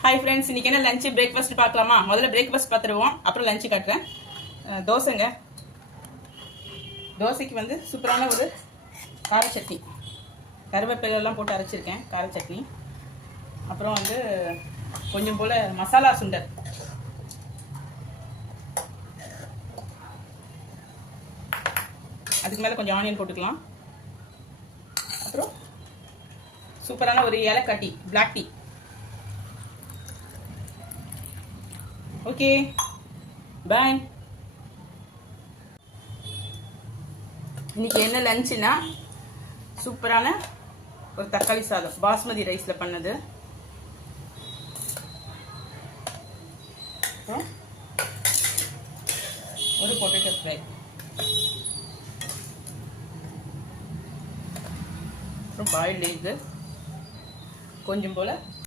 Hi friends, இன்னைக்கு என்ன lunch breakfast பார்க்கலாமா? முதல்ல பிரேக்ஃபாஸ்ட் பார்த்துருவோம், அப்புறம் லஞ்சு காட்டுறேன். தோசைங்க. தோசைக்கு வந்து சூப்பரான ஒரு கார சட்னி, கருவேப்பிலெல்லாம் போட்டு அரைச்சிருக்கேன் கார சட்னி. அப்புறம் வந்து கொஞ்சம் போல் மசாலா சுண்டல், அதுக்கு மேலே கொஞ்சம் ஆனியன் போட்டுக்கலாம். அப்புறம் சூப்பரான ஒரு ஏலக்காய் டீ, பிளாக் டீ. ஓகே, பாய். இன்னைக்கு என்ன லஞ்சுனா சூப்பரான ஒரு தக்காளி சாதம், பாஸ்மதி ரைஸில் பண்ணது. அப்புறம் ஒரு பொட்டேட்டோ ஃப்ரை, அப்புறம் பாயில்டு எக்கு, கொஞ்சம் போல்